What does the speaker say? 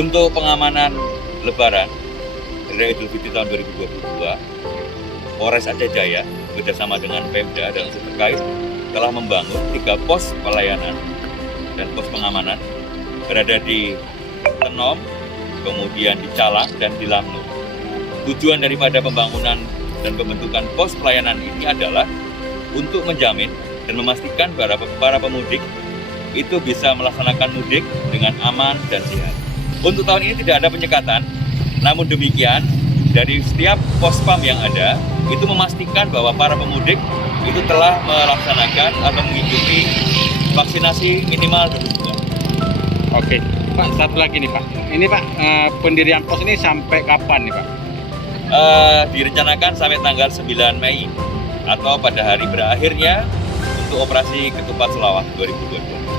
Untuk pengamanan Lebaran Hari Idul Fitri tahun 2022, Polres Aceh Jaya bekerjasama dengan Pemda dan unsur terkait telah membangun 3 pos pelayanan dan pos pengamanan berada di Tenom, kemudian di Calang dan di Lamnu. Tujuan daripada pembangunan dan pembentukan pos pelayanan ini adalah untuk menjamin dan memastikan para pemudik itu bisa melaksanakan mudik dengan aman dan sehat. Untuk tahun ini tidak ada penyekatan, namun demikian dari setiap pos PAM yang ada itu memastikan bahwa para pemudik itu telah melaksanakan atau mengikuti vaksinasi minimal kedua. Oke, Pak, satu lagi nih Pak. Ini Pak, pendirian pos ini sampai kapan nih Pak? Direncanakan sampai tanggal 9 Mei atau pada hari berakhirnya untuk operasi Ketupat Selawah 2022.